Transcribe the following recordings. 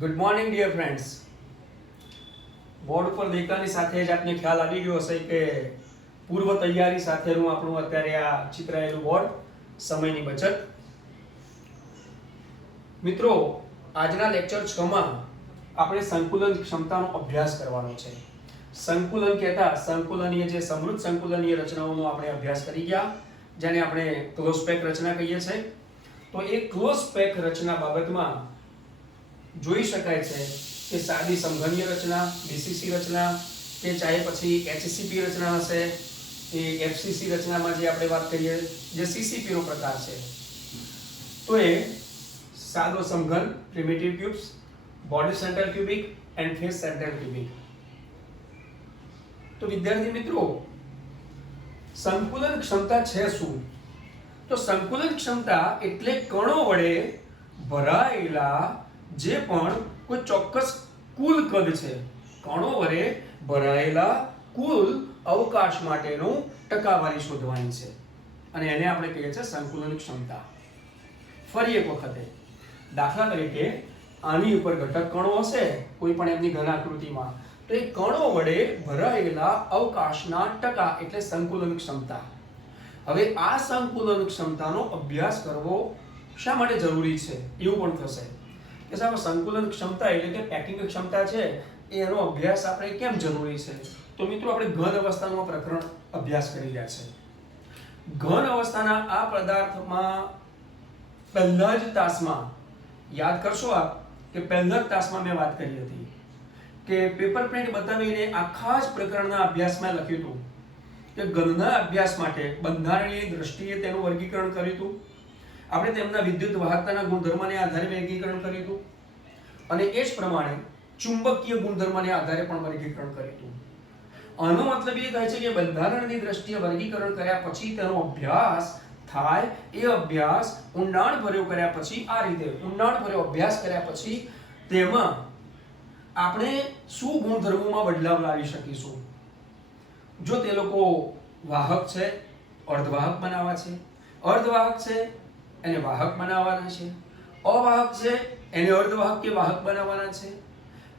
Good morning dear friends. Board ઉપર દેખાની સાથે જ આપને ખ્યાલ આવી ગયો હશે કે પૂર્વ તૈયારી સાથેનું આપણું અત્યારે આ ચિતરાયેલું બોર્ડ, સમયની બચત. મિત્રો, આજના લેક્ચર 6 માં આપણે સંકુલન ક્ષમતાનો અભ્યાસ કરવાનો છે. સંકુલન કહેતા સંકુલનીય જે સમૃદ્ધ સંકુલનીય રચનાઓનો આપણે અભ્યાસ કરી ગયા, જેને આપણે ક્લોઝ પેક રચના કહીએ છીએ. તો એ ક્લોઝ પેક રચના બાબતમાં જોઈ શકાય છે કે સાદી સમઘનીય રચના, બીસીસી રચના, કે ચાહે પછી એચસીપી રચના હશે, એ એફસીસી રચનામાં જે આપણે વાત કરીએ જે સીસીપી નો પ્રકાર છે, તો એ સાદો સમઘન, primitive cubes, body centre cubic and face centre cubic. તો વિદ્યાર્થી મિત્રો, સંકુલન ક્ષમતા છે શું? તો સંકુલન ક્ષમતા એટલે કણો વડે ભરાયેલા જે પણ કોઈ ચોક્કસ કુલ કદ છે, કણો વડે ભરાયેલા કુલ અવકાશ માટેનું ટકાવારી શોધવાની છે, અને એને આપણે કહીએ છીએ સંકુલન ક્ષમતા. ફરી એક વખતે, દાખલા તરીકે આની ઉપર ઘટક કણો હશે કોઈ પણ એમની ઘન આકૃતિમાં, તો એ કણો વડે ભરાયેલા અવકાશના ટકા એટલે સંકુલન ક્ષમતા. હવે આ સંકુલન ક્ષમતાનો અભ્યાસ કરવો શા માટે જરૂરી છે એવું પણ થશે કે સાહેબ સંકુલન ક્ષમતા એટલે કે પેકિંગ ક્ષમતા છે, એનો અભ્યાસ આપણે કેમ જરૂરી છે? તો મિત્રો, આપણે ઘન અવસ્થાનો પ્રકરણ અભ્યાસ કરી રહ્યા છે. ઘન અવસ્થાના આ પદાર્થમાં પહેલા જ તાસમાં યાદ કરશો આપ કે પહેલા જ તાસમાં મેં વાત કરી હતી કે પેપર પ્રિન્ટ બતાવીને આખા જ પ્રકરણના અભ્યાસમાં લખ્યું હતું કે ઘનના અભ્યાસ માટે બંધારણીય દ્રષ્ટિએ તેનું વર્ગીકરણ કર્યું હતું. આપણે તેમના વિદ્યુત વાહકતાના ગુણધર્મને આધારે વર્ગીકરણ કર્યું હતું, અને એ જ પ્રમાણે ચુંબકીય ગુણધર્મને આધારે પણ વર્ગીકરણ કર્યું હતું. આનો મતલબ એ થાય છે કે બંધારણની દ્રષ્ટિએ વર્ગીકરણ કર્યા પછી તેનો અભ્યાસ થાય, એ અભ્યાસ ઊંડાણભર્યો કર્યા પછી, આ રીતે ઊંડાણભર્યો અભ્યાસ કર્યા પછી તેમાં આપણે શું ગુણધર્મોમાં બદલાવ લાવી શકીશું. જો તે લોકો વાહક છે, અર્ધવાહક બનાવવા છે, અર્ધવાહક છે એને વાહક બનાવવાના છે, અવાહક છે એને અર્ધવાહક કે વાહક બનાવવાના છે,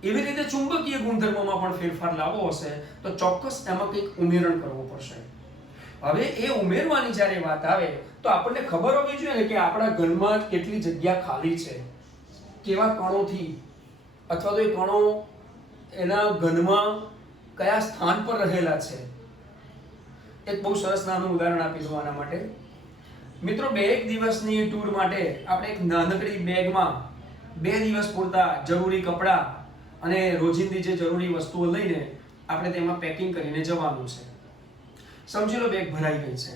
એવી રીતે ચુંબકીય ગુણધર્મોમાં પણ ફેરફાર લાવવો હશે તો ચોક્કસ એમાં કંઈક ઉમેરણ કરવું પડશે. હવે એ ઉમેરવાની જ્યારે વાત આવે તો આપણને ખબર હોવી જોઈએ કે આપણા ઘનમાં કેટલી જગ્યા ખાલી છે, કેવા કણોથી, અથવા તો એ કણો એના ઘનમાં કયા સ્થાન પર રહેલા છે. એક બહુ સરસ નાનું ઉદાહરણ આપી દઉં આના માટે. મિત્રો, 2 દિવસની ટૂર માટે આપણે એક નાનકડી બેગમાં 2 દિવસ પૂરતા જરૂરી કપડાં અને રોજિંદી જે જરૂરી વસ્તુઓ લઈને આપણે તેમાં પેકિંગ કરીને જવાનું છે. સમજી લો બેગ ભરાઈ ગઈ છે,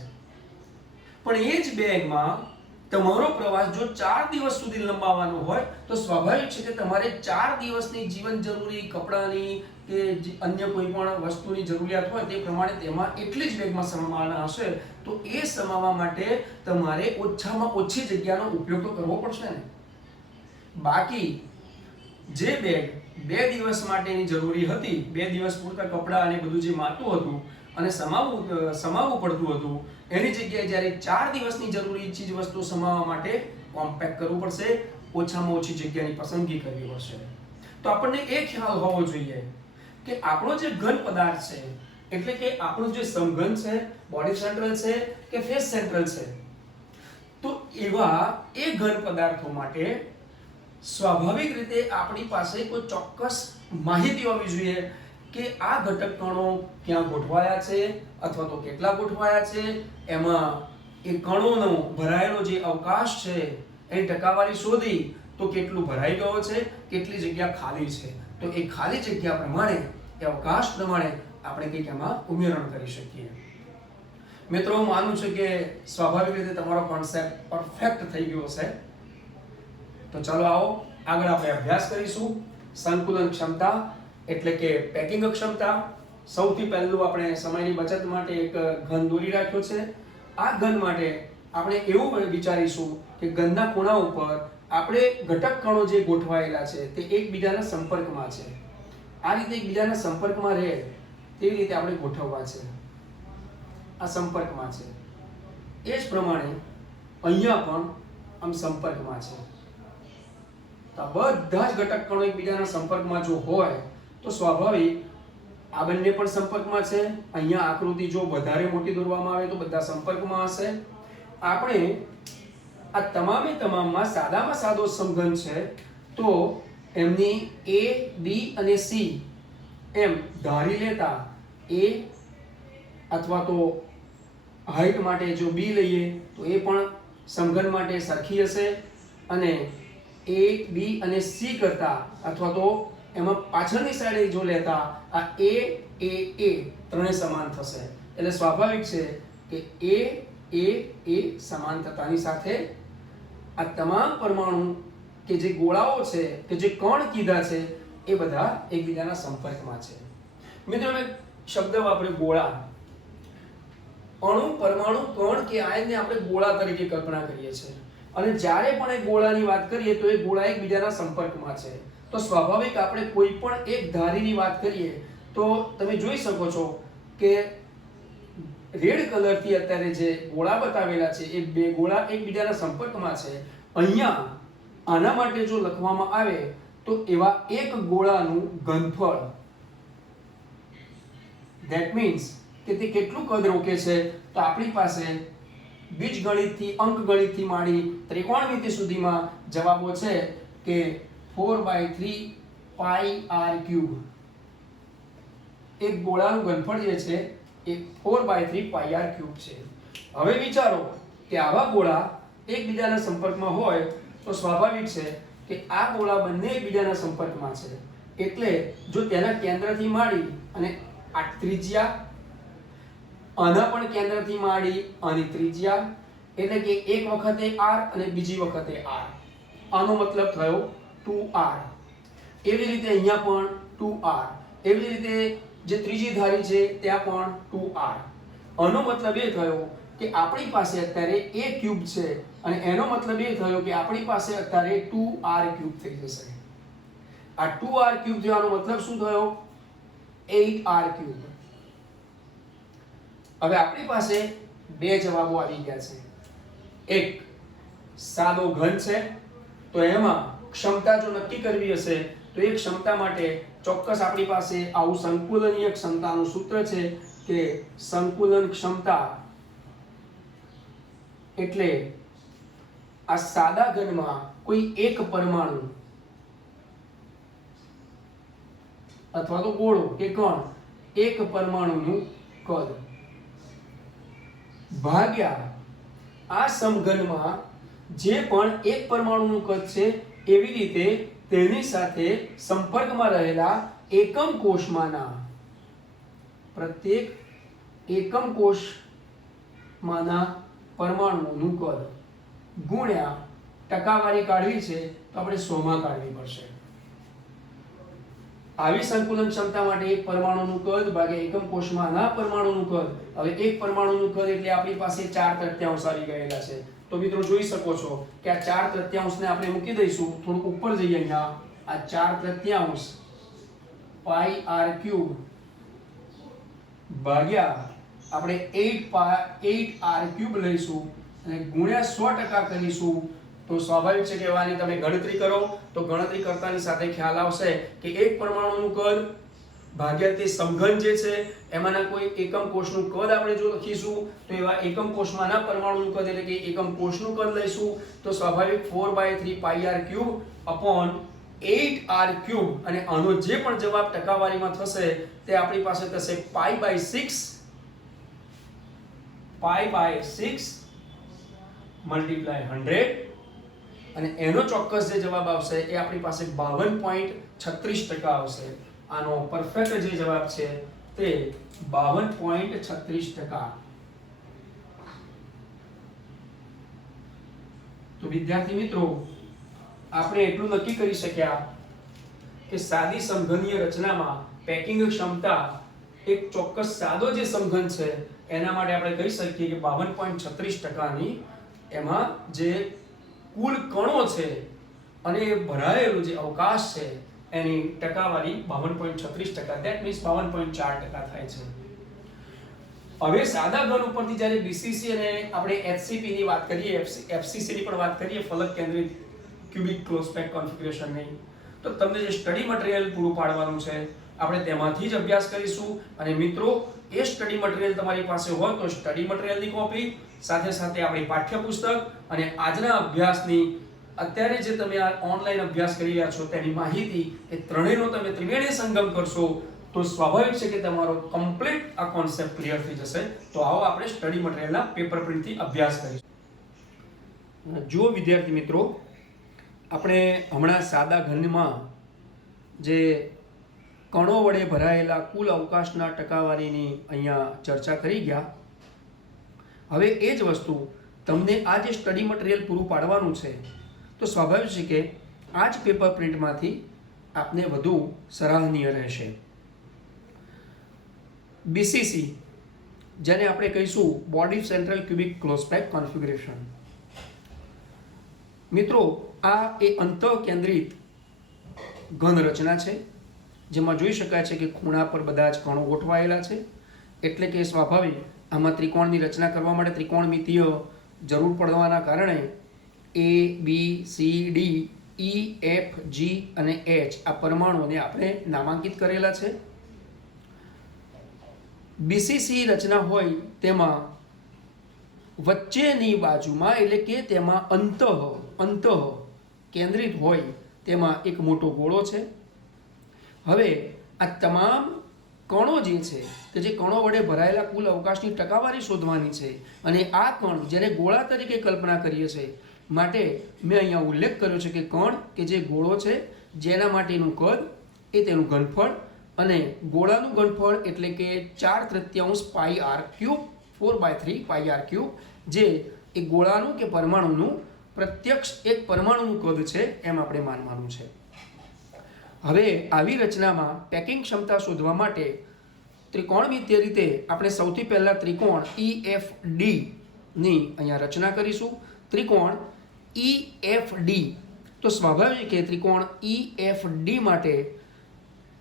પણ એ જ બેગમાં તમારો પ્રવાસ જો 4 દિવસ સુધી લંબાવવાનો હોય તો સ્વાભાવિક છે કે તમારે 4 દિવસની જીવન જરૂરી કપડાની કે અન્ય કોઈ પણ વસ્તુની જરૂરિયાત હોય તે પ્રમાણે તેમાં એટલી જ બેગમાં સમાવવાના હશે, તો એ સમાવવા માટે તમારે ઓછામાં ઓછી જગ્યાનો ઉપયોગ તો કરવો પડશે ને. બાકી જે બેગ 2 દિવસ માટેની જરૂરી હતી, 2 દિવસ પૂરતા કપડાં અને બધું જે માતું હતું અને સમાવવું પડતું હતું, એની જગ્યાએ જ્યારે 4 દિવસની જરૂરી ચીજ વસ્તુ સમાવવા માટે કોમ્પેક્ટ કરવું પડશે, ઓછામાં ઓછી જગ્યાની પસંદગી કરવી પડશે. તો આપણને એ ખ્યાલ હોવો જોઈએ કે આપણો જે ઘન પદાર્થ છે, એટલે કે આપણું જે સમઘન છે, બોડી સેન્ટ્રલ છે કે ફેસ સેન્ટ્રલ છે, તો એવા એ ઘન પદાર્થો માટે સ્વાભાવિક રીતે આપણી પાસે કોઈ ચોક્કસ માહિતી હોવી જોઈએ કે આ ઘટક કણો ક્યાં ગોઠવાયા છે અથવા તો કેટલા ગોઠવાયા છે, એમાં એ કણોનો ભરાયેલો જે અવકાશ છે એની ટકાવારી શોધી તો કેટલું ભરાઈ ગયો છે, કેટલી જગ્યા ખાલી છે, તો એ ખાલી જગ્યા પ્રમાણે, એ અવકાશ પ્રમાણે આપણે કંઈક એમાં ઉમેરણ કરી શકીએ. મિત્રો, હું માનું છું કે સ્વાભાવિક રીતે તમારો કોન્સેપ્ટ પરફેક્ટ થઈ ગયો હશે. તો ચાલો આવો આગળ આપણે અભ્યાસ કરીશું. સંકુલન ક્ષમતા એટલે કે પેકિંગ ક્ષમતા. સૌથી પહેલું આપણે સમયની બચત માટે એક ઘન દોરી રાખ્યો છે. આ ઘન માટે આપણે એવું વિચારીશું કે ઘનના ખૂણા ઉપર આપણે ઘટક કણો જે ગોઠવાયેલા છે તે એકબીજાના સંપર્કમાં છે. આ રીતે એકબીજાના સંપર્કમાં રહે તેવી રીતે આપણે ગોઠવવા છે. આ સંપર્કમાં છે, એ જ પ્રમાણે અહીંયા પણ આમ સંપર્કમાં છે. તો આ બધા જ ઘટક કણો એકબીજાના સંપર્કમાં જો હોય તો સ્વાભાવિક આ બંને પણ સંપર્કમાં છે. અહીંયા આકૃતિ જો વધારે મોટી દોરવામાં આવે તો બધા સંપર્કમાં હશે. આપણે આ તમામે તમામમાં સાદામાં સાદો સમઘન છે તો એમની A, B અને C એમ ધારી લેતા A અથવા તો હાઈટ માટે જો B લઈએ તો એ પણ સમઘન માટે સરખી હશે અને A, B અને C કરતા અથવા તો એમાં પાછળની સાઈડે જો લેતા આ A ત્રણે સમાન થશે. એટલે સ્વાભાવિક છે કે A સમાનતાની સાથે આ તમામ પરમાણુ કે જે ગોળાઓ છે કે જે કણ કીધા છે એ બધા એકબીજાના સંપર્કમાં છે. મિત્રો મેં શબ્દ વાપર્યો ગોળા. અણુ, પરમાણુ, કણ કે આયનને આપણે ગોળા તરીકે કલ્પના કરીએ છીએ અને જ્યારે પણ એ ગોળાની વાત કરીએ તો એ ગોળા એકબીજાના સંપર્કમાં છે. તો સ્વાભાવિક આપણે કોઈ પણ એક ધારીની વાત કરીએ તો તમે જોઈ શકો છો કે રેડ કલરથી અત્યારે જે ગોળા બતાવેલા છે એ બે ગોળા એકબીજાના સંપર્કમાં છે. અહીંયા આના માટે જો લખવામાં આવે તો એવા એક ગોળાનું ઘનફળ, ધેટ મીન્સ કે તે કેટલું કદ રોકે છે તો આપણી પાસે બીજગણિતથી અંકગણિતથી માંડી ત્રિકોણમિતિ સુધીમાં જવાબો છે કે 4/3 પાઈ r3. એક ગોળાનું ઘનફળ જે છે એ 4/3 પાઈ r3 છે. હવે વિચારો કે આવા ગોળા એકબીજાના સંપર્કમાં હોય તો સ્વાભાવિક છે કે આ ગોળા બંને એકબીજાના સંપર્કમાં છે. એટલે જો તેના કેન્દ્રથી માંડી અને આ ત્રિજ્યા, આના પણ કેન્દ્રથી માંડી આની ત્રિજ્યા, એટલે કે એક વખતે r અને બીજી વખતે r, આનો મતલબ થયો 2r. એવી રીતે અહીંયા પણ 2r, એવી રીતે જે ત્રીજી ધારી છે ત્યાં પણ 2r. આનો મતલબ એ થયો કે આપણી પાસે અત્યારે a ક્યુબ છે અને એનો મતલબ એ થયો કે આપણી પાસે અત્યારે 2r ક્યુબ થઈ જશે. આ 2r ક્યુબ થવાનો મતલબ શું થયો? 8r cube. હવે આપણી પાસે બે જવાબો આવી ગયા છે. એક સાદો ઘન છે તો એમાં ક્ષમતા જો નક્કી કરવી હશે તો એ ક્ષમતા માટે ચોક્કસ આપણી પાસે આવું સંકુલનીય ક્ષમતાનું સૂત્ર છે કે સંકુલન ક્ષમતા એટલે આ સાદા ઘનમાં કોઈ એક પરમાણુ અથવા તો ગોળો કે કણ, એક પરમાણુનું કદ ભાગ્યા આ સમઘનમાં જે પણ એક પરમાણુનું કદ છે એવી રીતે તેની સાથે સંપર્કમાં રહેલા એકમ કોષમાંના પ્રત્યેક એકમ કોષમાંના પરમાણુઓનું કદ ગુણ્યા ટકાવારી કાઢવી છે તો આપણે 100 માં કાઢવી પડશે. આવી સંકુલન ક્ષમતા માટે એક પરમાણુનું કદ ભાગ્યા એકમ કોષમાંના પરમાણુનું કદ. હવે એક પરમાણુનું કદ એટલે આપણી પાસે 4/3 આવી ગયેલા છે. તો મિત્રો જોઈ શકો છો કે આ 4/3 ને આપણે મૂકી દઈશું, થોડું ઉપર જઈએ. અહીંયા આ 4/3 પાઈ r3 ભાગ્યા આપણે 8r3 લઈશું અને ગુણ્યા 100% કરીશું તો સ્વાભાવિક છે કે આની તમે ગણતરી કરો તો ગણતરી કરતાની સાથે ખ્યાલ આવશે કે એક પરમાણુનું કદ ભાગ્યા તે સમઘન જે છે એમાંના કોઈ એકમ કોષનું કદ આપણે જો લખીશું તો એવા એકમ કોષમાંના પરમાણુનું કદ એટલે કે એકમ કોષનું કદ લઈશું તો સ્વાભાવિક 4/3 પાઈ r3 upon 8r3 અને આનો જે પણ જવાબ ટકાવારીમાં થશે તે આપણી પાસે થશે pi/6 multiply 100 અને એનો ચોક્કસ જે જવાબ આવશે એ આપણી પાસે 52.36% આવશે. આનો પરફેક્ટ જે જવાબ છે તે 52.36%. તો વિદ્યાર્થી મિત્રો આપણે એટલું નક્કી કરી શક્યા કે સાદી સમઘનીય રચનામાં પેકિંગ ક્ષમતા એક ચોક્કસ સાદો જે સમઘન છે એના માટે આપણે કહી શકીએ કે 52.36%ની એમાં જે કુલ કણો છે અને ભરાયેલું જે અવકાશ છે એની ટકાવારી 52.36%, ધેટ મીન્સ 52.4% થાય છે. હવે સાદા ઘન ઉપરથી જ્યારે BCC અને આપણે HCP ની વાત કરીએ, FCC ની પણ વાત કરીએ, ફલક કેન્દ્રિત ક્યુબિક ક્લોઝ પેક કોન્ફિગરેશનની. તો તમને જે સ્ટડી મટીરિયલ પૂરું પાડવાનું છે આપણે તેમાંથી જ અભ્યાસ કરીશું. અને મિત્રો એ સ્ટડી મટીરિયલ તમારી પાસે હોય તો સ્ટડી મટીરિયલની કોપી સાથે સાથે આપણી પાઠ્યપુસ્તક અને આજના અભ્યાસની અત્યારે જે તમે આ ઓનલાઈન અભ્યાસ કરી રહ્યા છો તેની માહિતી એ ત્રણેયનો તમે ત્રિવેણી સંગમ કરશો તો સ્વાભાવિક છે કે તમારો કમ્પ્લીટ આ કોન્સેપ્ટ ક્લિયર થઈ જશે. તો આવો આપણે સ્ટડી મટીરિયલના પેપર પ્રિન્ટથી અભ્યાસ કરીશું. જો વિદ્યાર્થી મિત્રો આપણે હમણાં સાદા ઘનમાં જે કણો વડે ભરાયેલા કુલ અવકાશના ટકાવારીની અહીંયા ચર્ચા કરી ગયા. હવે એ જ વસ્તુ તમને આ જે સ્ટડી મટીરિયલ પૂરું પાડવાનું છે તો સ્વાભાવિક છે કે આ જ પેપર પ્રિન્ટમાંથી આપને વધુ સરાહનીય રહેશે. BCC જેને આપણે કહીશું body central cubic close pack configuration. મિત્રો આ એ અંતઃકેન્દ્રિત ઘન રચના છે જેમાં જોઈ શકાય છે કે ખૂણા પર બધા જ કણો ગોઠવાયેલા છે. એટલે કે સ્વાભાવિક આમાં ત્રિકોણની રચના કરવા માટે ત્રિકોણમિતિય જરૂર પડવાના કારણે ABCD EFG અને H આ પરમાણુઓને આપણે નામાંકિત કરેલા છે. BCC રચના હોય તેમાં વચ્ચેની બાજુમાં એટલે કે તેમાં અંતઃ કેન્દ્રિત હોય તેમાં એક મોટો ગોળો છે. હવે આ તમામ કણો જે છે કે જે કણો વડે ભરાયેલા કુલ અવકાશની ટકાવારી શોધવાની છે અને આ કણ જેને ગોળા તરીકે કલ્પના કરીએ છીએ માટે મેં અહીંયા ઉલ્લેખ કર્યો છે કે કણ કે જે ગોળો છે જેના માટેનું કદ એ તેનું ઘનફળ અને ગોળાનું ઘનફળ એટલે કે 4/3 πr³ 4/3 πr³ જે એ ગોળાનું કે પરમાણુનું પ્રત્યક્ષ એક પરમાણુનું કદ છે એમ આપણે માનવાનું છે. હવે આવી રચનામાં પેકિંગ ક્ષમતા શોધવા માટે ત્રિકોણમિતિય રીતે આપણે સૌથી પહેલા ત્રિકોણ EFD ની અહીંયા રચના કરીશું. ત્રિકોણ EFD તો સ્વાભાવિક કે ત્રિકોણ EFD માટે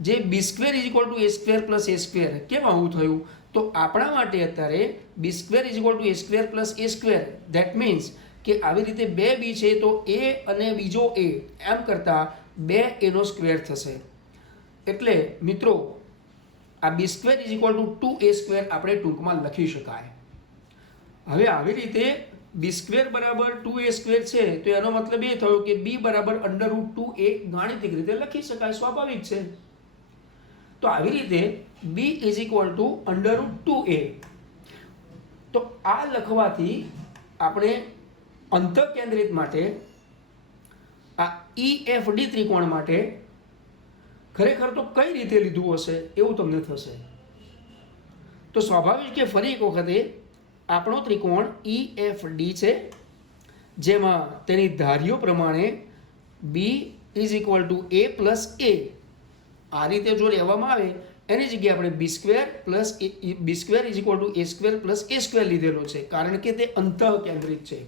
જે b² = a² + a² કેમ આવું થયું તો આપણા માટે અત્યારે b² = a² + a². That means કે આવી રીતે બે b છે તો a અને બીજો a એમ કરતા 2a² થશે. એટલે મિત્રો આ b² = 2a² આપણે ટૂંકમાં લખી શકાય. હવે આવી રીતે b² = 2a² છે તો એનો મતલબ એ થયો કે b = √2a ગાણિતિક રીતે લખી શકાય. સ્વાભાવિક છે. તો આવી રીતે b = √2a. તો આ લખવાથી આપણે અંતઃકેન્દ્રિત માટે આ EFD ત્રિકોણ માટે ખરેખર તો કઈ રીતે લીધું હશે એવું તમને થશે. તો સ્વાભાવિક કે ફરી એક વખતે આપણો ત્રિકોણ EFD છે જેમાં તેની ધારીઓ પ્રમાણે b = a + a આ રીતે જો લેવામાં આવે એની જગ્યાએ આપણે b² = a² + લીધેલો છે કારણ કે તે અંતઃકેન્દ્રિત છે.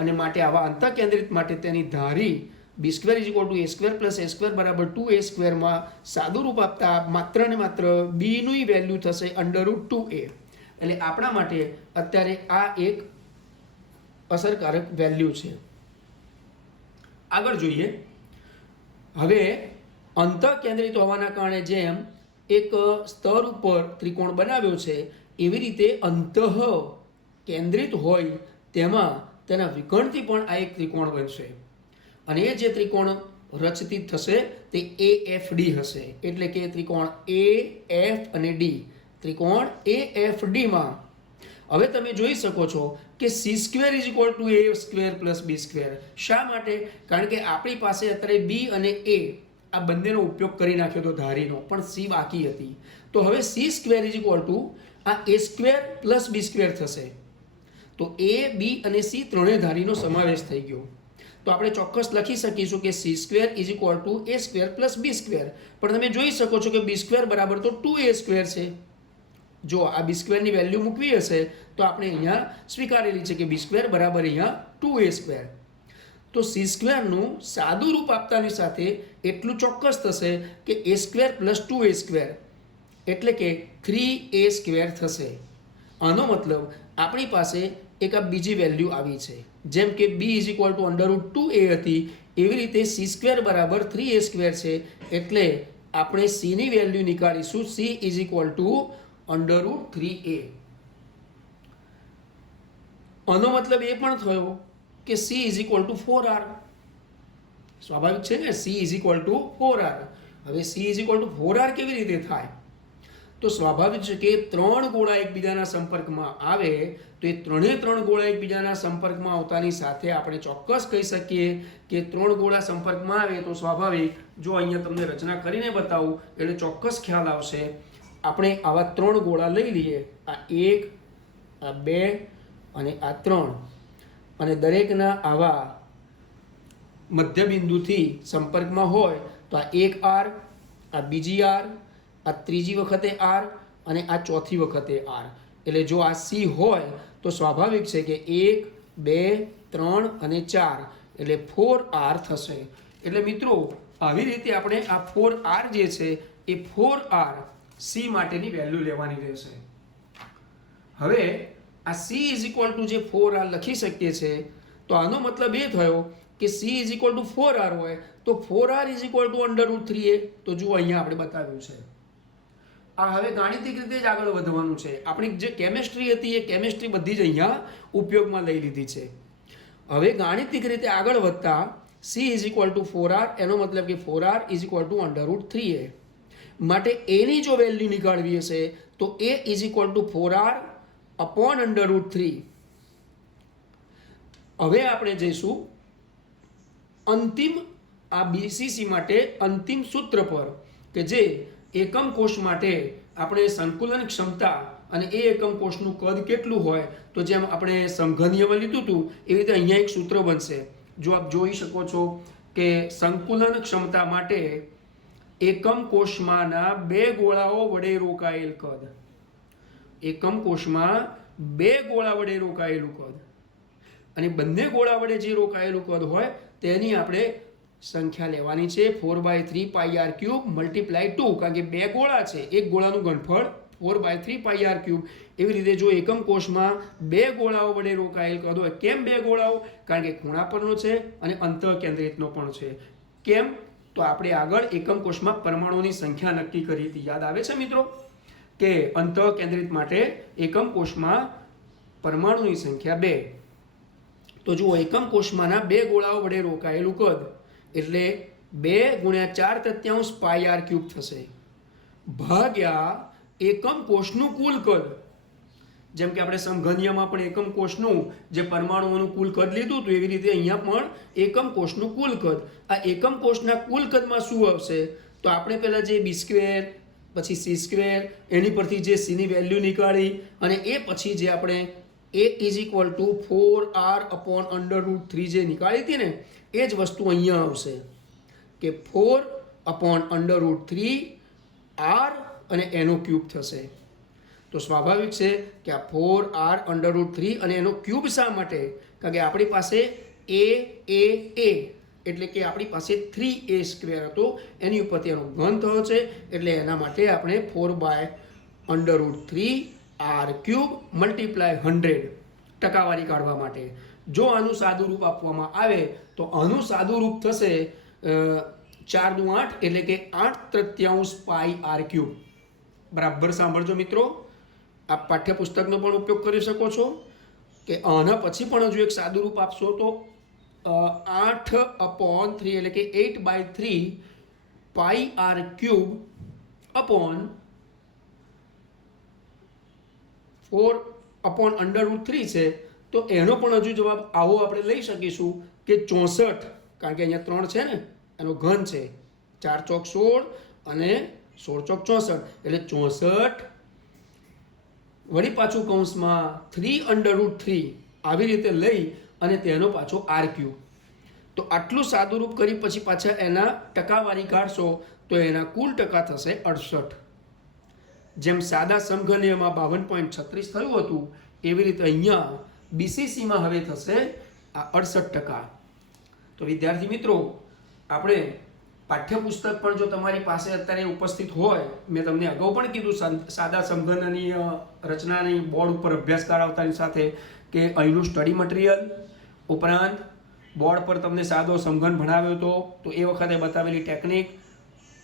અને માટે આવા અંતઃકેન્દ્રિત માટે તેની ધારી b² = a² + a² = 2a² માં સાદું રૂપ આપતા માત્ર ને માત્ર b ની વેલ્યુ થશે √2a. એટલે આપણા માટે અત્યારે આ એક અસરકારક વેલ્યુ છે. આગળ જોઈએ. હવે અંતઃકેન્દ્રિત હોવાના કારણે જેમ એક સ્તર ઉપર ત્રિકોણ બનાવ્યો છે એવી રીતે અંતઃકેન્દ્રિત હોય તેમાં તેના વિકર્ણથી પણ આ એક ત્રિકોણ બનશે અને એ જે ત્રિકોણ રચિત થશે તે AFD હશે. એટલે કે ત્રિકોણ AF અને D. ત્રિકોણ AFD માં હવે તમે જોઈ શકો છો કે c² = a² + b². શા માટે? કારણ કે આપણી પાસે અત્યારે b અને a આ બંનેનો ઉપયોગ કરી નાખ્યો તો ધારીનો પણ c બાકી હતી. તો હવે c² = આ a² + b² થશે. તો a b અને c ત્રણેય ધારીનો સમાવેશ થઈ ગયો. તો આપણે ચોક્કસ લખી શકીશું કે c² = a² + b². પણ તમે જોઈ શકો છો કે b² = તો 2a² છે. જો આ b² ની વેલ્યુ મૂકવી હશે તો આપણે અહીંયા સ્વીકારેલી છે કે b² = અહીંયા 2a². તો c² નું સાદું રૂપ આપતાની સાથે એટલું ચોક્કસ થશે કે a² + 2a² એટલે કે 3a² થશે. આનો મતલબ આપણી પાસે એક આ બીજી વેલ્યુ આવી છે. જેમ કે b is equal two √2a હતી, એવી રીતે c² બરાબર 3a² છે. એટલે આપણે c ની વેલ્યુ નીકાળીશું. c is equal to √3a. આનો મતલબ એ પણ થયો કે c is equal two 4r. સ્વાભાવિક છે ને, c is equal two 4r. હવે c is equal two 4r કેવી રીતે થાય? તો સ્વાભાવિક છે કે 3 ગોળા એકબીજાના સંપર્કમાં આવે તો એ ત્રણ ગોળા એકબીજાના સંપર્કમાં આવતાની સાથે આપણે ચોક્કસ કહી શકીએ કે 3 ગોળા સંપર્કમાં આવે તો સ્વાભાવિક, જો અહીંયા તમને રચના કરીને બતાવું એટલે ચોક્કસ ખ્યાલ આવશે. આપણે આવા 3 ગોળા લઈ લઈએ, આ 1, આ 2 અને આ 3, અને દરેકના આવા મધ્યબિંદુથી સંપર્કમાં હોય તો આ એક r, આ બીજી r, આ ત્રીજી વખતે r અને આ ચોથી વખતે r. એટલે જો આ c હોય તો સ્વાભાવિક છે કે 1, 2, 3 અને 4 એટલે 4r થશે. એટલે મિત્રો આવી રીતે આપણે આ 4r જે છે એ 4r c માટેની વેલ્યુ લેવાની રહેશે. હવે આ c ઇઝ ઇક્વલ ટુ જે 4r લખી શકીએ છે, તો આનો મતલબ એ થયો કે c is equal two 4r હોય તો 4r is equal to √3a. તો જુઓ અહીંયા આપણે બતાવ્યું છે. આ હવે ગાણિતિક રીતે જ આગળ વધવાનું છે. આપણી જે કેમેસ્ટ્રી હતી એ કેમેસ્ટ્રી બધી જ અહીંયા ઉપયોગમાં લઈ લીધી છે. હવે ગાણિતિક રીતે આગળ વધતા c is equal two 4r, એનો મતલબ કે 4r is equal to √3a. માટે a ની જો વેલ્યુ નીકાળવી હશે તો a is equal two 4r upon √3. હવે આપણે જઈશું અંતિમ આ BCC માટે અંતિમ સૂત્ર પર, કે જે એકમ કોષ માટે આપણે સંકુલન ક્ષમતા અને એ એકમ કોષનું કદ કેટલું હોય તો જેમ આપણે સમઘનીયમાં લીધું હતું એવી રીતે અહીંયા એક સૂત્ર બનશે. જો આપ જોઈ શકો છો કે સંકુલન ક્ષમતા માટે એકમ કોષમાંના 2 ગોળાઓ વડે રોકાયેલ કદ, એકમ કોષમાં 2 ગોળા વડે રોકાયેલું કદ, અને બંને ગોળા વડે જે રોકાયેલું કદ હોય તેની આપણે સંખ્યા લેવાની છે 4/3πr³ મલ્ટીપ્લાય 2, કારણ કે 2 ગોળા છે, એક ગોળાનું ઘનફળ 4/3πr³. એવી રીતે જો એકમ કોષમાં 2 ગોળાઓ વડે રોકાયેલ કદ હોય, કેમ 2 ગોળાઓ? કારણ કે ખૂણા પરનો છે અને અંતઃકેન્દ્રિતનો પણ છે. કેમ? તો આપણે આગળ એકમ કોષમાં પરમાણુઓની સંખ્યા નક્કી કરી હતી, યાદ આવે છે મિત્રો? કે અંતઃકેન્દ્રિત માટે એકમ કોષમાં પરમાણુની સંખ્યા 2. તો જુઓ એકમ કોષમાંના 2 ગોળાઓ વડે રોકાયેલું કદ એટલે 2 × 4/3πr³ થશે, ભાગ્યા એકમ કોષનું કુલ કદ. જેમ કે આપણે સમઘનીયમાં પણ એકમ કોષનું જે પરમાણુઓનું કુલ કદ લીધું હતું એવી રીતે અહીંયા પણ એકમ કોષનું કુલ કદ. આ એકમ કોષના કુલ કદમાં શું આવશે? તો આપણે પહેલાં જે b² પછી c² એની પરથી જે c ની વેલ્યુ નીકાળી અને એ પછી જે આપણે a is equal two 4r upon √3 જે નીકાળી હતી ને એ જ વસ્તુ અહીંયા આવશે કે 4 અપોન √3 r અને એનો ક્યુબ થશે. તો સ્વાભાવિક છે કે આ 4r √3 અને એનો ક્યુબ શા માટે? કારણ કે આપણી પાસે a એટલે કે આપણી પાસે 3a² હતો, એની ઉપરથી એનો ઘન થયો છે એટલે એના માટે આપણે 4/√3r³ મલ્ટીપ્લાય 100 ટકાવારી કાઢવા માટે. જો આનું સાદું રૂપ આપવામાં આવે તો આનું સાદું રૂપ થશે 4 દુ 8 એટલે કે 8/3πr³. બરાબર સાંભળજો મિત્રો, આપ પાઠ્યપુસ્તકનો પણ ઉપયોગ કરી શકો છો કે આના પછી પણ હજુ એક સાદું રૂપ આપશો તો 8/3 એટલે કે 8/3πr³ અપોન 4/√3 છે. તો એનો પણ હજુ જવાબ આવો આપણે લઈ શકીશું કે 64, કારણ કે અહીંયા 3 છે ને એનો ઘન છે, 4 ચોક 16 અને 16 ચોક 64 એટલે 64 વળી પાછું કૌંસમાં 3/√3 આવી રીતે લઈ અને તેનો પાછો r³. તો આટલું સાદું રૂપ કરી પછી પાછા એના ટકાવારી કાઢશો તો એના કુલ ટકા થશે 68. જેમ સાદા સમઘનીયમાં 52.36 થયું હતું એવી રીતે અહીંયા BCCમાં હવે થશે આ 68%. તો વિદ્યાર્થી મિત્રો, આપણે પાઠ્યપુસ્તક પણ જો તમારી પાસે અત્યારે ઉપસ્થિત હોય, મેં તમને અગાઉ પણ કીધું સાદા સમઘનની રચનાની બોર્ડ ઉપર અભ્યાસ કરાવતાની સાથે કે અહીંનું સ્ટડી મટીરિયલ, ઉપરાંત બોર્ડ પર તમને સાદો સમઘન ભણાવ્યો હતો તો એ વખતે બતાવેલી ટેકનિક,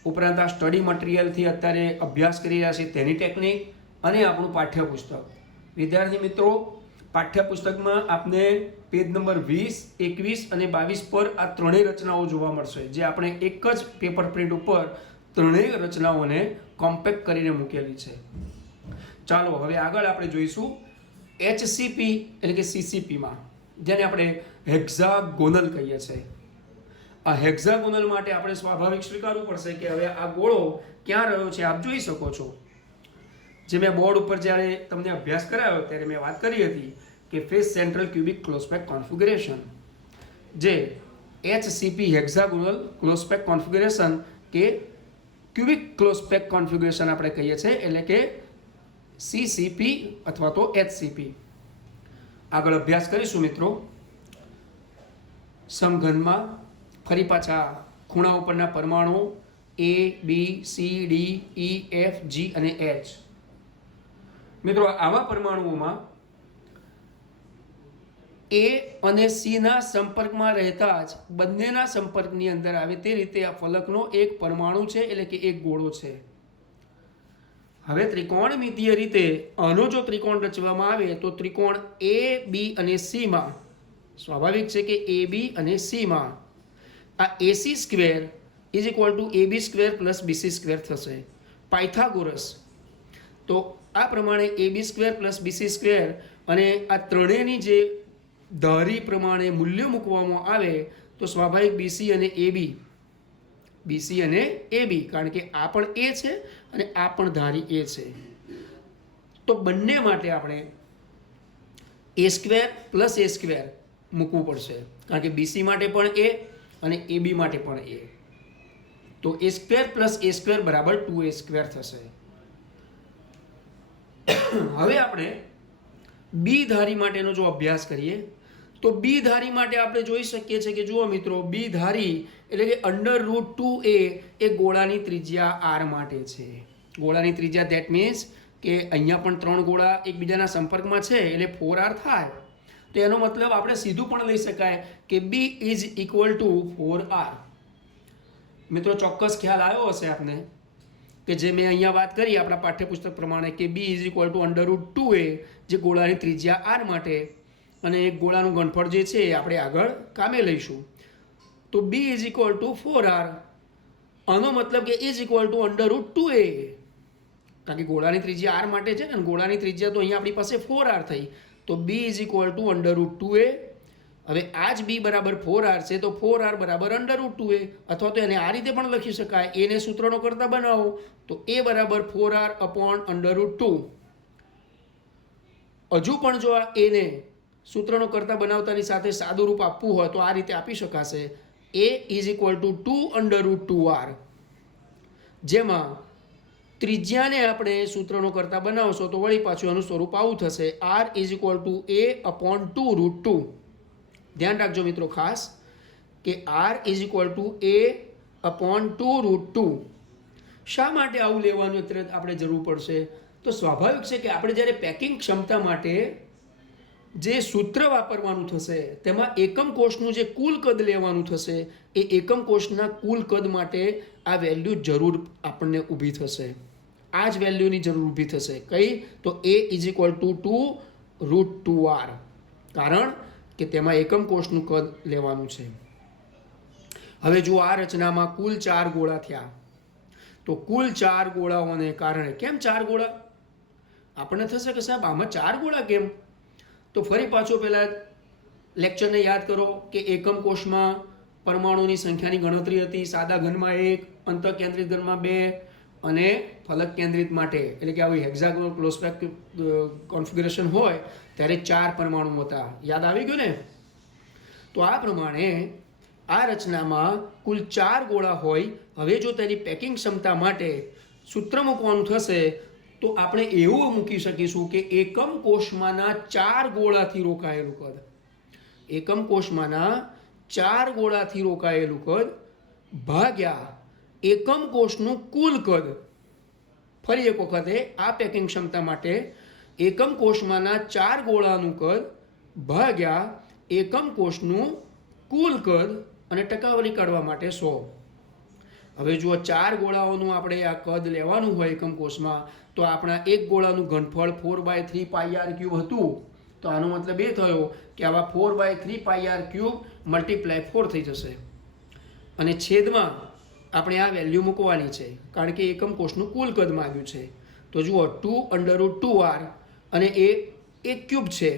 ઉપરાંત આ સ્ટડી મટીરિયલથી અત્યારે અભ્યાસ કરી રહ્યા છે તેની ટેકનિક અને આપણું પાઠ્યપુસ્તક. વિદ્યાર્થી મિત્રો, પાઠ્યપુસ્તકમાં આપને પેજ નંબર 20, 21 અને 22 પર આ ત્રણેય રચનાઓ જોવા મળશે, જે આપણે એક જ પેપર પ્રિન્ટ ઉપર ત્રણેય રચનાઓને કોમ્પેક્ટ કરીને મૂકેલી છે. ચાલો હવે આગળ આપણે જોઈશું HCP એટલે કે CCPમાં, જેને આપણે હેક્ઝાગોનલ કહીએ છીએ. આ હેક્ઝાગોનલ માટે આપણે સ્વાભાવિક સ્વીકારવું પડશે કે હવે આ ગોળો ક્યાં રહ્યો છે. આપ જોઈ શકો છો, જે મેં બોર્ડ ઉપર જ્યારે તમને અભ્યાસ કરાવ્યો ત્યારે મેં વાત કરી હતી કે ફેસ સેન્ટ્રલ ક્યુબિક ક્લોઝપેક કોન્ફિગરેશન, જે HCP હેક્ઝાગોનલ ક્લોઝપેક કોન્ફિગરેશન કે ક્યુબિક ક્લોઝપેક કોન્ફિગરેશન આપણે કહીએ છીએ, એટલે કે CCP અથવા તો HCP. આગળ અભ્યાસ કરીશું મિત્રો. સમઘનમાં ફરી પાછા ખૂણા ઉપરના પરમાણુ A, B, C, D, E, F, G અને H. મિત્રો આવા પરમાણુઓમાં A અને C ના સંપર્કમાં રહેતા જ બંનેના સંપર્કની અંદર આવે તે રીતે આ ફલકનો એક પરમાણુ છે, એટલે કે એક ગોળો છે. હવે ત્રિકોણમિતીય રીતે આનો જો ત્રિકોણ રચવામાં આવે તો ત્રિકોણ A, B અને C માં સ્વાભાવિક છે કે AB અને C માં આ AC square is equal two AB square plus BC square થશે. પાયથાગોરસ તો આ પ્રમાણે AB square plus BC square અને આ ત્રણેયની જે ધારી પ્રમાણે મૂલ્ય મૂકવામાં આવે તો સ્વાભાવિક BC અને AB, કારણ કે આ પણ A છે અને આ પણ ધારી A છે. તો બંને માટે આપણે A square plus A square મૂકવું પડશે, કારણ કે BC માટે પણ A અને AB માટે પણ A. તો A square plus A square બરાબર 2A સ્ક્વેર થશે. હવે આપણે બી ધારી માટેનો જો અભ્યાસ કરીએ તો બી ધારી માટે આપણે જોઈ શકીએ છીએ કે જુઓ મિત્રો, બી ધારી એટલે કે √2a એ ગોળાની ત્રિજ્યા r માટે છે. ગોળાની ત્રિજ્યા ધેટ મીન્સ કે અહીંયા પણ ત્રણ ગોળા એકબીજાના સંપર્કમાં છે એટલે 4r થાય. તો એનો મતલબ આપણે સીધું પણ લઈ શકાય કે b is equal two 4r. મિત્રો ચોક્કસ ખ્યાલ આવ્યો હશે આપને કે જે મેં અહીંયા વાત કરી આપણા પાઠ્યપુસ્તક પ્રમાણે કે b is equal two √2a, જે ગોળાની ત્રિજ્યા r માટે, અને એક ગોળાનું ઘનફળ જે છે એ આપણે આગળ કામે લઈશું. તો b is equal two 4r. આનો મતલબ કે ઇઝ ઇક્વલ ટુ √2a, કારણ કે ગોળાની ત્રિજ્યા r માટે છે ને, ગોળાની ત્રિજ્યા તો અહીંયા આપણી પાસે 4r થઈ. તો b is equal two √2a. હવે આ જ b બરાબર 4r છે તો 4r બરાબર √2a, અથવા તો એને આ રીતે પણ લખી શકાય, a ને સૂત્રનો કરતા બનાવો તો a બરાબર 4r અપોન √2. હજુ પણ જો આ a ને સૂત્રનો કરતા બનાવતાની સાથે સાદું રૂપ આપવું હોય તો આ રીતે આપી શકાશે, a is equal two 2√2r, જેમાં ત્રિજ્યાને આપણે સૂત્રનો કરતા બનાવશો તો વળી પાછું એનું સ્વરૂપ આવું થશે, r is equal two a upon 2√2. ધ્યાન રાખજો મિત્રો ખાસ કે r is equal two a upon 2√2. શા માટે આવું લેવાનું અત્યારે આપણે જરૂર પડશે? તો સ્વાભાવિક છે કે આપણે જ્યારે પેકિંગ ક્ષમતા માટે જે સૂત્ર વાપરવાનું થશે તેમાં એકમ કોષનું જે કુલ કદ લેવાનું થશે એ એકમ કોષના કુલ કદ માટે આ વેલ્યુ જરૂર આપણને ઊભી થશે. આ જ વેલ્યુની જરૂર ઊભી થશે. કઈ? તો a is equal two 2√2r, કારણ કે તેમાં એકમ કોષનું કદ લેવાનું છે. હવે જો આ રચનામાં કુલ 4 ગોળા થયા તો કુલ 4 ગોળાઓને કારણે, કેમ 4 ગોળા? આપણને થશે કે સાહેબ આમાં 4 ગોળા કેમ? તો ફરી પાછો પહેલાં લેક્ચરને યાદ કરો કે એકમ કોષમાં પરમાણુની સંખ્યાની ગણતરી હતી. સાદા ઘનમાં 1, અંતઃકેન્દ્રિત ઘનમાં 2 અને ફલક કેન્દ્રિત માટે એટલે કે આવી હેક્ઝાગોનલ ક્લોઝપેક કોન્ફિગરેશન હોય ત્યારે 4 પરમાણુ હતા. યાદ આવી ગયું ને? તો આ પ્રમાણે આ રચનામાં કુલ 4 ગોળા હોય. હવે જો તેની પેકિંગ ક્ષમતા માટે સૂત્ર મૂકવાનું થશે તો આપણે એવું મૂકી શકીશું કે એકમ કોષમાંના 4 ગોળાથી રોકાયેલું કદ, એકમ કોષમાંના 4 ગોળાથી રોકાયેલું કદ ભાગ્યા એકમ કોષનું કુલ કદ. ફરી એક વખતે આ પેકિંગ ક્ષમતા માટે એકમ કોષમાંના 4 ગોળાનું કદ ભાગ્યા એકમ કોષનું કુલ કદ અને ટકાવારી કાઢવા માટે 100. હવે જો 4 ગોળાઓનું આપણે આ કદ લેવાનું હોય એકમ કોષમાં, તો આપણા એક ગોળાનું ઘનફળ 4/3 πr³ હતું. તો આનો મતલબ એ થયો કે આવા 4/3 πr³ મલ્ટીપ્લાય 4 થઈ જશે. અને છેદમાં આપણે આ વેલ્યુ મૂકવાની છે, કારણ કે એકમ કોષનું કુલ કદ માગ્યું છે. તો જુઓ 2√2r અને એ એક ક્યુબ છે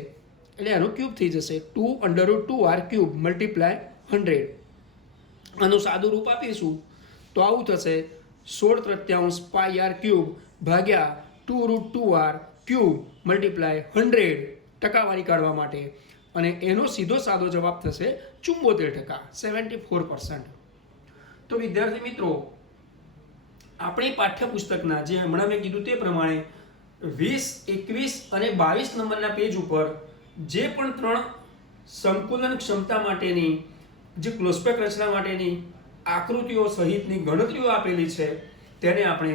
એટલે એનો ક્યુબ થઈ જશે 2√2r³ મલ્ટીપ્લાય 100. આનું સાદું રૂપ આપીશું તો આવું થશે 16/3 πr³ ભાગ્યા 2√2r³ મલ્ટીપ્લાય 100 ટકાવારી કાઢવા માટે. અને એનો સીધો સાદો જવાબ થશે 74%, 74%. તો વિદ્યાર્થી મિત્રો, આપણી પાઠ્યપુસ્તકના જે હમણાં મેં કીધું તે પ્રમાણે 20, 21 અને 22 નંબરના પેજ ઉપર જે પણ 3 સંકુલન ક્ષમતા માટેની, જે ક્લોઝપેક રચના માટેની આકૃતિઓ સહિતની ગણતરીઓ આપેલી છે તેને આપણે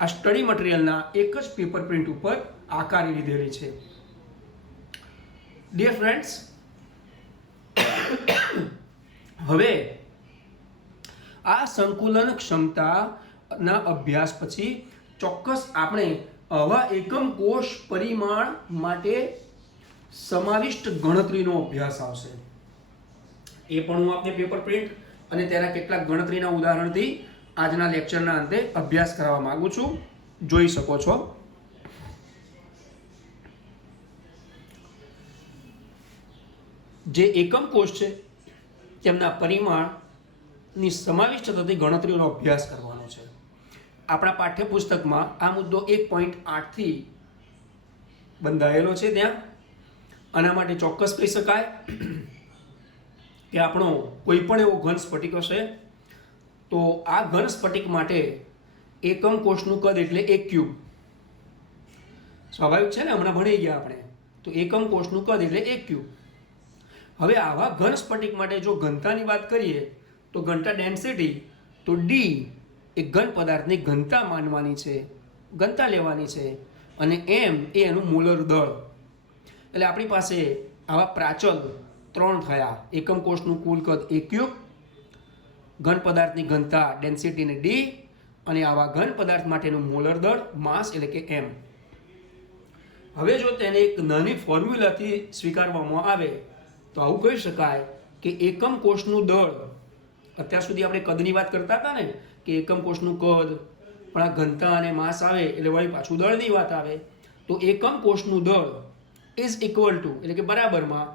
આ સ્ટડી મટીરિયલના એક જ પેપર પ્રિન્ટ ઉપર આકારી લીધેલી છે. ડિયર ફ્રેન્ડ્સ, હવે આ સંકુલન ક્ષમતાના અભ્યાસ પછી ચોક્કસ આપણે આવા એકમ કોષ પરિમાણ માટે સમાવિષ્ટ ગણતરીનો અભ્યાસ આવશે. એ પણ હું આપને પેપર પ્રિન્ટ અને તેના કેટલાક ગણતરીના ઉદાહરણથી આજના લેક્ચરના અંતે અભ્યાસ કરવા માંગુ છું. જોઈ શકો છો. જે એકમ કોષ છે તેમના પરિમાણની સમાવિષ્ટ થતી ગણતરીઓનો અભ્યાસ કરવાનો છે. આપણા પાઠ્યપુસ્તકમાં આ મુદ્દો 1.8 થી બંધાયેલો છે. ત્યાં આના માટે ચોક્કસ કહી શકાય કે આપણો કોઈ પણ એવો ઘન સ્ફટિક હશે તો આ ઘન સ્ફટિક માટે એકમ કોષનું કદ એટલે 1 ક્યુબ. સ્વાભાવિક છે ને, હમણાં ભણી ગયા આપણે. તો એકમ કોષનું કદ એટલે 1 ક્યુબ. હવે આવા ઘન સ્ફટિક માટે જો ઘનતાની વાત કરીએ તો ઘનતા ડેન્સિટી, તો ડી એ ઘન પદાર્થની ઘનતા માનવાની છે, ઘનતા લેવાની છે. અને એમ એ એનું મોલર દળ. એટલે આપણી પાસે આવા પ્રાચલ 3 થયા. એકમ કોષનું કુલ કદ 1 ક્યુબ, ઘન પદાર્થની ઘનતા ડેન્સિટીને ડી, અને આવા ઘન પદાર્થ માટેનું મોલર દળ માસ એટલે કે એમ. હવે જો તેને એક નાની ફોર્મ્યુલાથી સ્વીકારવામાં આવે તો આવું કહી શકાય કે એકમ કોષનું દળ, અત્યાર સુધી આપણે કદની વાત કરતા હતા ને કે એકમ કોષનું કદ, પણ આ ઘનતા અને માસ આવે એટલે વળી પાછું દળની વાત આવે. તો એકમ કોષનું દળ ઇઝ ઇક્વલ ટુ એટલે કે બરાબરમાં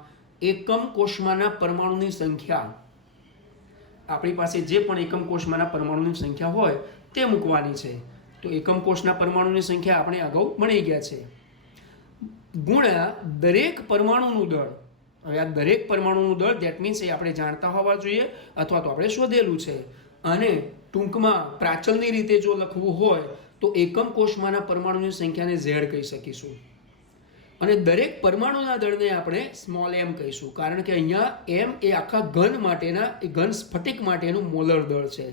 એકમ કોષમાંના પરમાણુની સંખ્યા. આપણી પાસે જે પણ એકમ કોષમાંના પરમાણુની સંખ્યા હોય તે મૂકવાની છે. તો એકમ કોષના પરમાણુની સંખ્યા આપણે અગાઉ ભણી ગયા છે, ગુણ્યા દરેક પરમાણુનું દળ. હવે આ દરેક પરમાણુનું દળ ધેટ મીન્સ એ આપણે જાણતા હોવા જોઈએ અથવા તો આપણે શોધેલું છે. અને ટૂંકમાં પ્રાચલની રીતે જો લખવું હોય તો એકમ કોષમાંના પરમાણુની સંખ્યાને ઝેડ કહી શકીશું, અને દરેક પરમાણુના દળને આપણે સ્મોલ એમ કહીશું, કારણ કે અહીંયા એમ એ આખા ઘન માટેના, એ ઘન સ્ફટિક માટેનું મોલર દળ છે,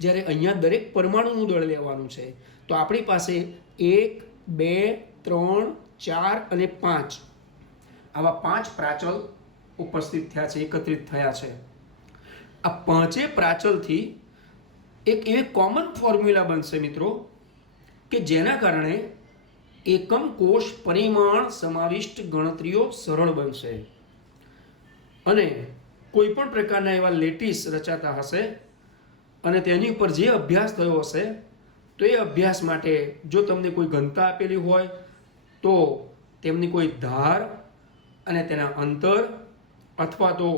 જ્યારે અહીંયા દરેક પરમાણુનું દળ લેવાનું છે. તો આપણી પાસે 1, 2, 3, 4 અને 5 આવા 5 પ્રાચલ ઉપસ્થિત થયા છે, એકત્રિત થયા છે. આ 5 પ્રાચલથી એક એવી કોમન ફોર્મ્યુલા બનશે મિત્રો કે જેના કારણે એકમ કોષ પરિમાણ સમાવિષ્ટ ગણતરીઓ સરળ બનશે. અને કોઈ પણ પ્રકારના એવા લેટિસ રચાતા હશે અને તેની ઉપર જે અભ્યાસ થયો હશે તો એ અભ્યાસ માટે જો તમને કોઈ ઘનતા આપેલી હોય તો તેમની કોઈ ધાર અને તેના અંતર, અથવા તો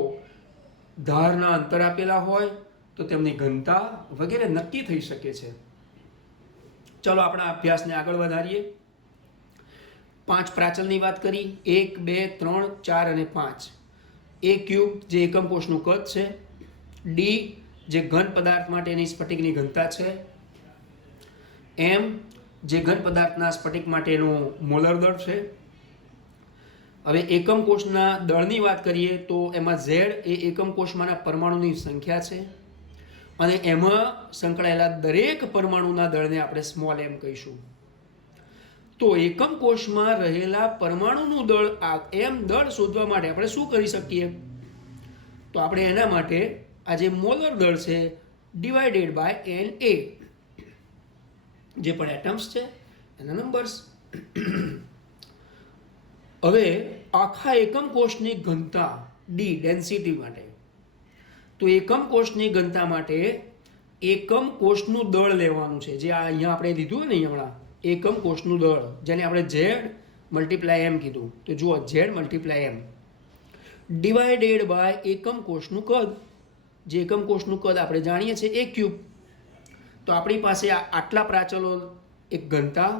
ધારના અંતર આપેલા હોય તો તેમની ઘનતા વગેરે નક્કી થઈ શકે છે. ચાલો આપણા અભ્યાસને આગળ વધારીએ. 5 પ્રાચલની વાત કરી, 1, 2, 3, 4 અને 5. એ ક્યુબ જે એકમ કોષનું કદ છે, ડી જે ઘન પદાર્થ માટેની સ્ફટિકની ઘનતા છે, એમ જે ઘન પદાર્થના સ્ફટિક માટેનું મોલર દળ છે. હવે એકમ કોષના દળની વાત કરીએ તો એમાં ઝેડ એ એકમ કોષમાંના પરમાણુની સંખ્યા છે, અને એમાં સંકળાયેલા દરેક પરમાણુના દળને આપણે સ્મોલ એમ કહીશું. તો એકમ કોષમાં રહેલા પરમાણુનું દળ એમ દળ શોધવા માટે આપણે શું કરી શકીએ? તો આપણે એના માટે આ જે મોલર દળ છે ડિવાઇડેડ બાય Na, જે પણ એટમ્સ છે એના નંબર્સ. હવે આખા એકમ કોષની ઘનતા ડી ડેન્સિટી માટે, તો એકમ કોષની ઘનતા માટે એકમ કોષનું દળ લેવાનું છે, જે આ અહીંયા આપણે લીધું ને હમણાં એકમ કોષનું દળ, જેને આપણે ઝેડ મલ્ટીપ્લાય એમ કીધું. તો જુઓ Z multiply M divided by એકમ કોષનું કદ, જે એકમ કોષનું કદ આપણે જાણીએ છીએ એ ક્યુબ. તો આપણી પાસે આટલા પ્રાચલો એક ઘનતા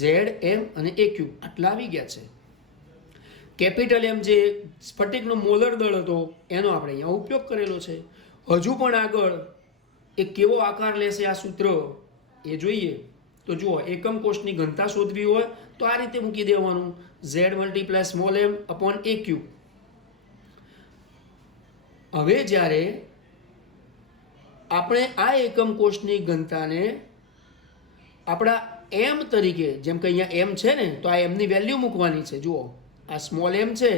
ઝેડ એમ અને એ ક્યુબ આટલા આવી ગયા છે. કેપિટલ એમ જે સ્ફટિકનો મોલર દળ હતો એનો આપણે અહીંયા ઉપયોગ કરેલો છે. હજુ પણ આગળ એ કેવો આકાર લેશે આ સૂત્ર એ જોઈએ. તો જુઓ એકમ કોષની ઘનતા શોધવી હોય તો આ રીતે મૂકી દેવાનું, Z multiply small m upon a cube. હવે જ્યારે આપણે આ એકમ કોષની ઘનતાને આપણા એમ તરીકે, જેમ કે અહીંયા એમ છે ને, તો આ એમની વેલ્યુ મૂકવાની છે. જુઓ આ સ્મોલ એમ છે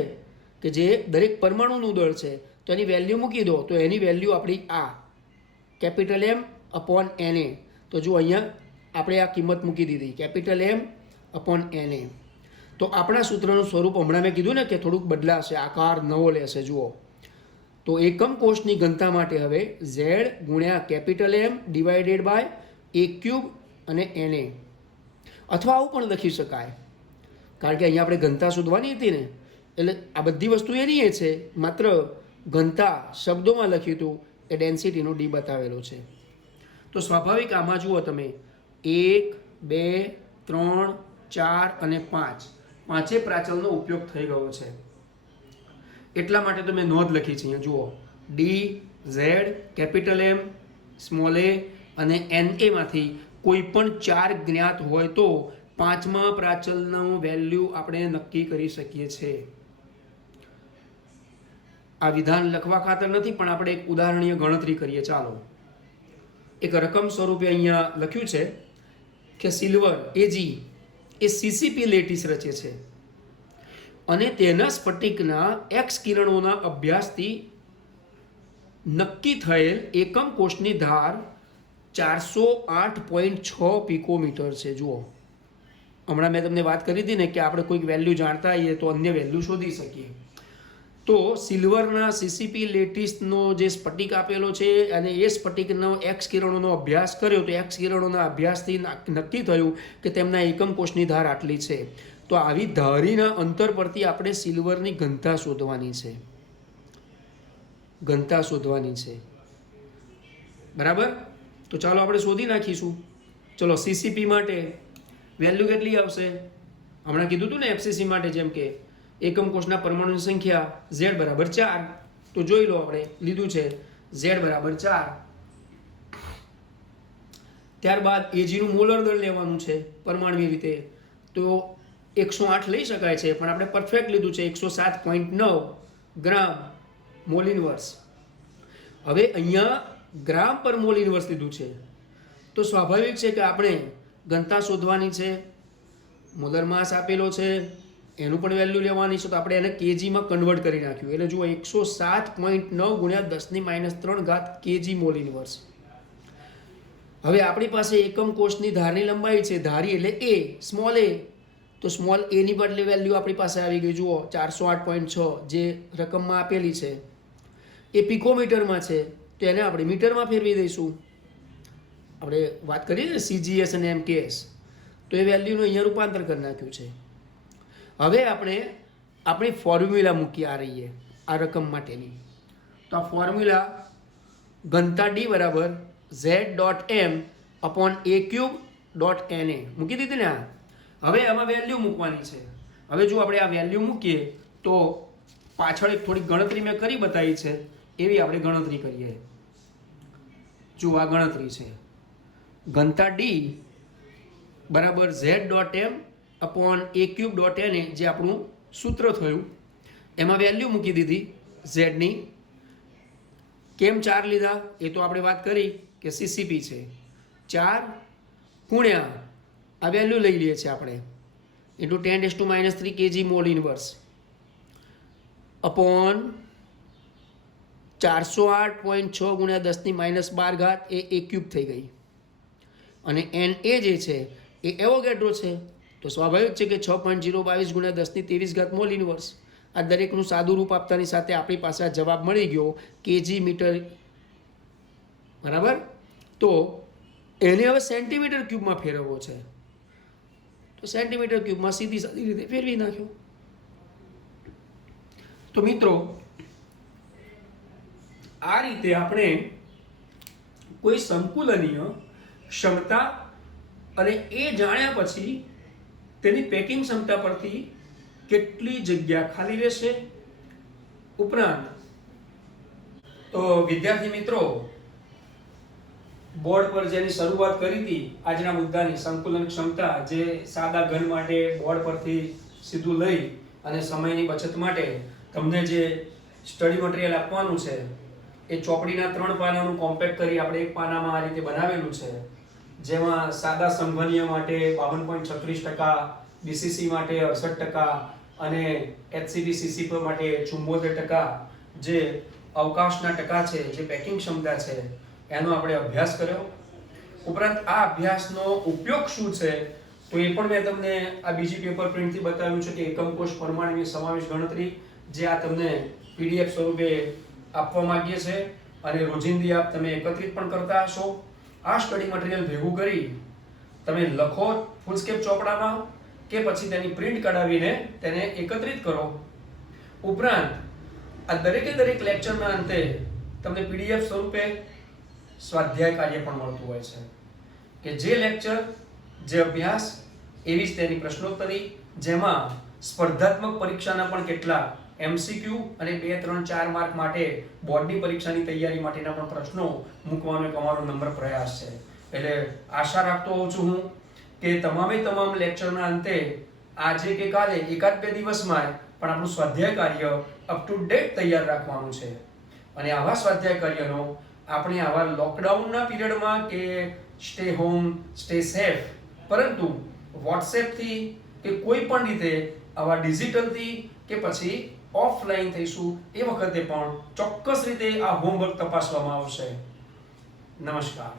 કે જે દરેક પરમાણુનું દળ છે, તો એની વેલ્યુ મૂકી દો. તો એની વેલ્યુ આપણી આ કેપિટલ એમ અપોન Na. તો જુઓ અહીંયા આપણે આ કિંમત મૂકી દીધી કેપિટલ એમ અપોન Na. તો આપણા સૂત્રનું સ્વરૂપ હમણાં મેં કીધું ને કે થોડુંક બદલાશે, આકાર નવો લેશે. જુઓ તો એકમ કોષની ઘનતા માટે હવે ઝેડ ગુણ્યા capital M divided by A cube અને Na, અથવા આવું પણ લખી શકાય, કારણ કે અહીંયા આપણે ઘનતા શોધવાની હતી ને, એટલે આ બધી વસ્તુ એની એ છે, માત્ર ઘનતા શબ્દોમાં લખ્યું હતું એ ડેન્સિટીનો ડી બતાવેલો છે. તો સ્વાભાવિક આમાં જુઓ તમે 1, 2, 3, 4 અને 5 પાંચે પ્રાચલનો ઉપયોગ થઈ ગયો છે. એટલા માટે તો મેં નોંધ લખી છે અહીંયા. જુઓ D, Z, capital M, small a અને Na માંથી કોઈ પણ 4 જ્ઞાત હોય તો પાંચમા પ્રાચલનું વેલ્યુ આપણે નક્કી કરી શકીએ છીએ. આ વિધાન લખવા ખાતર નથી, પણ આપણે એક ઉદાહરણીય ગણતરી કરીએ. ચાલો એક રકમ સ્વરૂપે અહીંયા લખ્યું છે કે સિલ્વર Ag એ સીસીપી લેટીસ રચે છે અને તેના સ્ફટિકના એક્સ કિરણોના અભ્યાસથી નક્કી થયેલ એકમ કોષની ધાર 408.6 પિકોમીટર છે. જુઓ હમણાં મેં તમને વાત કરી હતી ને કે આપણે કોઈક વેલ્યુ જાણતા હોઈએ તો અન્ય વેલ્યુ શોધી શકીએ. તો સિલ્વરના સીસીપી લેટીસનો જે સ્ફટિક આપેલો છે અને એ સ્ફટિકનો એક્સ કિરણોનો અભ્યાસ કર્યો, તો એક્સ કિરણોના અભ્યાસથી નક્કી થયું કે તેમના એકમ કોષની ધાર આટલી છે. તો આવી ધારીના અંતર પરથી આપણે સિલ્વરની ઘનતા શોધવાની છે, ઘનતા શોધવાની છે. બરાબર? તો ચાલો આપણે શોધી નાખીશું. ચલો સીસીપી માટે વેલ્યુ કેટલી આવશે? હમણાં કીધું હતું ને એફસીસી માટે, જેમ કે એકમ કોષના પરમાણુની સંખ્યા Z બરાબર 4. તો જોઈ લો, આપણે લીધું છે Z બરાબર 4. ત્યારબાદ Agનું મોલર દળ લેવાનું છે પરમાણુની રીતે. તો 108 લઈ શકાય છે, પણ આપણે પરફેક્ટ લીધું છે 107.9 ગ્રામ મોલ ઇનવર્સ. હવે અહીંયા ગ્રામ પર મોલ ઇનવર્સ લીધું છે, તો સ્વાભાવિક છે કે આપણે ઘનતા શોધવાની છે, મોલર માસ આપેલો છે, એનું પણ વેલ્યુ લેવાની છે. તો આપણે એને કેજીમાં કન્વર્ટ કરી નાખ્યું. એટલે જુઓ 107.9 ગુણ્યા 10⁻³ કેજી મોલ ઇનવર્સ. હવે આપણી પાસે એકમ કોષની ધારની લંબાઈ છે, ધારી એટલે A, સ્મોલ a. તો સ્મોલ a ની બદલે વેલ્યુ આપણી પાસે આવી ગઈ. જુઓ 408.6 જે રકમમાં આપેલી છે એ પિકોમીટરમાં છે, તો એને આપણે મીટરમાં ફેરવી દઈશું. આપણે વાત કરીએ ને CGS અને MKS, તો એ વેલ્યુનું અહીંયા રૂપાંતર કરી નાખ્યું છે. હવે આપણે આપણી ફોર્મ્યુલા મૂકી આ રહીએ આ રકમ માટેની. તો આ ફોર્મ્યુલા ઘનતા D બરાબર Z.m અપોન A³.Na મૂકી દીધી ને. હવે આમાં વેલ્યુ મૂકવાની છે. હવે જો આપણે આ વેલ્યુ મૂકીએ તો પાછળ એક થોડી ગણતરી મેં કરી બતાવી છે, એવી આપણે ગણતરી કરીએ. જો આ ગણતરી છે, ઘનતા D બરાબર Z.m અપોન A³.Na, જે આપણું સૂત્ર થયું, એમાં વેલ્યુ મૂકી દીધી ઝેડની. કેમ 4 લીધા એ તો આપણે વાત કરી કે સીસીપી છે. 4 ગુણ્યા આ વેલ્યુ લઈ લઈએ છીએ આપણે into 10⁻³ kg mall inverse upon 408.6 ગુણ્યા 10⁻12 એ A ક્યુબ થઈ ગઈ અને Na જે છે એ એવોગેડ્રો છે તો સ્વાભાવિક છે કે 6.022 ગુણ્યા 10⁻23 મોલ ઇનવર્સ આ દરેકનું સાદું રૂપ આપતાની સાથે આપણી પાસે આ જવાબ મળી ગયો કેજી મીટર, બરાબર. તો એને હવે સેન્ટીમીટર ક્યુબમાં ફેરવવો છે તો સેન્ટીમીટર ક્યુબમાં સીધી સાદી રીતે ફેરવી નાખ્યો. તો મિત્રો આ રીતે આપણે કોઈ સંકુલનીય ક્ષમતા અને એ જાણ્યા પછી તેની પેકિંગ ક્ષમતા પરથી કેટલી જગ્યા ખાલી રહેશે ઉપરાંત તો વિદ્યાર્થી મિત્રો બોર્ડ પર જેની શરૂઆત કરી હતી આજના મુદ્દાની સંકુલન ક્ષમતા જે સાદા ઘન માટે બોર્ડ પરથી સીધું લઈ અને સમયની બચત માટે તમને જે સ્ટડી મટીરિયલ આપવાનું છે એ ચોપડીના 3 પાનાનું કોમ્પેક્ટ કરી આપણે એક પાનામાં આ રીતે બનાવેલું છે જેમાં સાદા સમઘનીય માટે 52.36%, બીસીસી માટે 68% અને એચસીબી માટે 74% જે અવકાશના ટકા છે, જે પેકિંગ ક્ષમતા છે એનો આપણે અભ્યાસ કર્યો. ઉપરાંત આ અભ્યાસનો ઉપયોગ શું છે તો એ પણ મેં તમને આ બીજી પેપર પ્રિન્ટથી બતાવ્યું છે કે એકમ કોષ પરમાણુની સમાવેશ ગણતરી જે આ તમને પીડીએફ સ્વરૂપે આપવા માંગીએ છે અને રોજિંદી આપ તમે એકત્રિત પણ કરતા હશો. આ સ્ટડી મટીરિયલ ભેગું કરી તમે લખો ફૂલસ્કેપ ચોપડામાં કે પછી તેની પ્રિન્ટ કઢાવીને તેને એકત્રિત કરો. ઉપરાંત આ દરેક લેક્ચરના અંતે તમને પીડીએફ સ્વરૂપે સ્વાધ્યાય કાર્ય પણ મળતું હોય છે કે જે લેક્ચર, જે અભ્યાસ એવી જ તેની પ્રશ્નોત્તરી જેમાં સ્પર્ધાત્મક પરીક્ષાના પણ કેટલા એમસીક્યુ અને 2, 3, 4 માર્ક માટે બોર્ડની પરીક્ષાની તૈયારી માટેના પણ પ્રશ્નો મૂકવાનો એક અમારો નમ્ર પ્રયાસ છે. એટલે આશા રાખતો હોઉં છું હું કે તમામ લેક્ચરના અંતે આજે કે કાલે એકાદ 2 દિવસમાં પણ આપણું સ્વાધ્યાય કાર્ય અપ ટુ ડેટ તૈયાર રાખવાનું છે અને આવા સ્વાધ્યાય કાર્યનો આપણે આવા લોકડાઉનના પીરિયડમાં કે સ્ટે હોમ સ્ટે સેફ પરંતુ વોટ્સએપથી કે કોઈ પણ રીતે આવા ડિજિટલથી કે પછી ઓફલાઈન થઈશું એ વખતે પણ ચોક્કસ રીતે આ હોમવર્ક તપાસવામાં આવશે. નમસ્કાર.